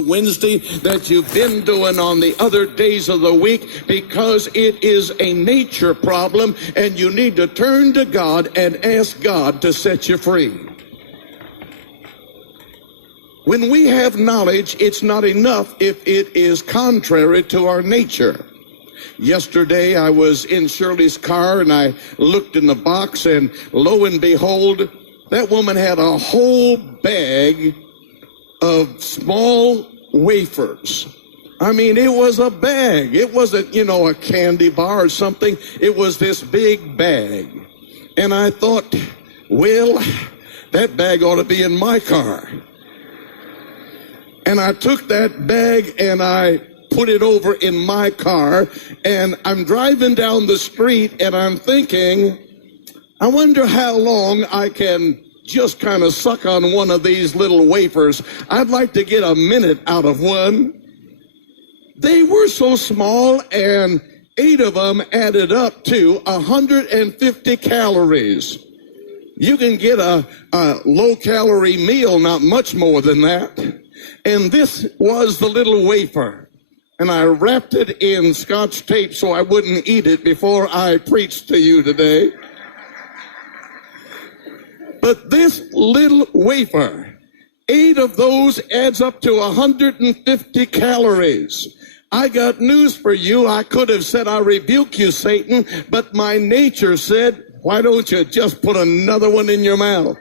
on Wednesday that you've been doing on the other days of the week, because it is a nature problem and you need to turn to God and ask God to set you free. When we have knowledge, it's not enough if it is contrary to our nature. Yesterday, I was in Shirley's car and I looked in the box, and lo and behold, that woman had a whole bag of small wafers. I mean, it was a bag. It wasn't, a candy bar or something. It was this big bag. And I thought, well, that bag ought to be in my car. And I took that bag and I put it over in my car, and I'm driving down the street and I'm thinking, I wonder how long I can just kind of suck on one of these little wafers. I'd like to get a minute out of one. They were so small, and 8 of them added up to 150 calories. You can get a low-calorie meal, not much more than that. And this was the little wafer. And I wrapped it in Scotch tape so I wouldn't eat it before I preached to you today. But this little wafer, 8 of those adds up to 150 calories. I got news for you. I could have said, I rebuke you, Satan, but my nature said, why don't you just put another one in your mouth?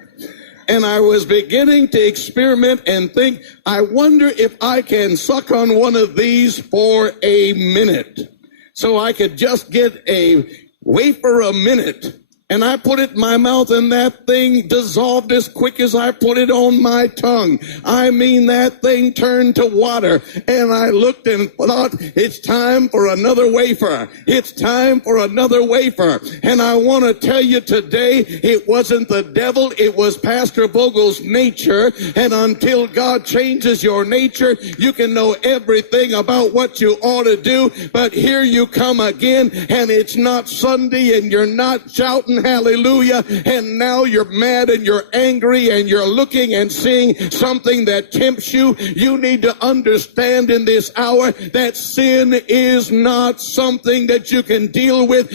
And I was beginning to experiment and think, I wonder if I can suck on one of these for a minute. So I could just get a wafer a minute. And I put it in my mouth, and that thing dissolved as quick as I put it on my tongue. I mean, that thing turned to water. And I looked and thought, it's time for another wafer. It's time for another wafer. And I want to tell you today, it wasn't the devil, it was Pastor Vogel's nature. And until God changes your nature, you can know everything about what you ought to do. But here you come again, and it's not Sunday, and you're not shouting hallelujah, and now you're mad and you're angry and you're looking and seeing something that tempts you. You need to understand in this hour that sin is not something that you can deal with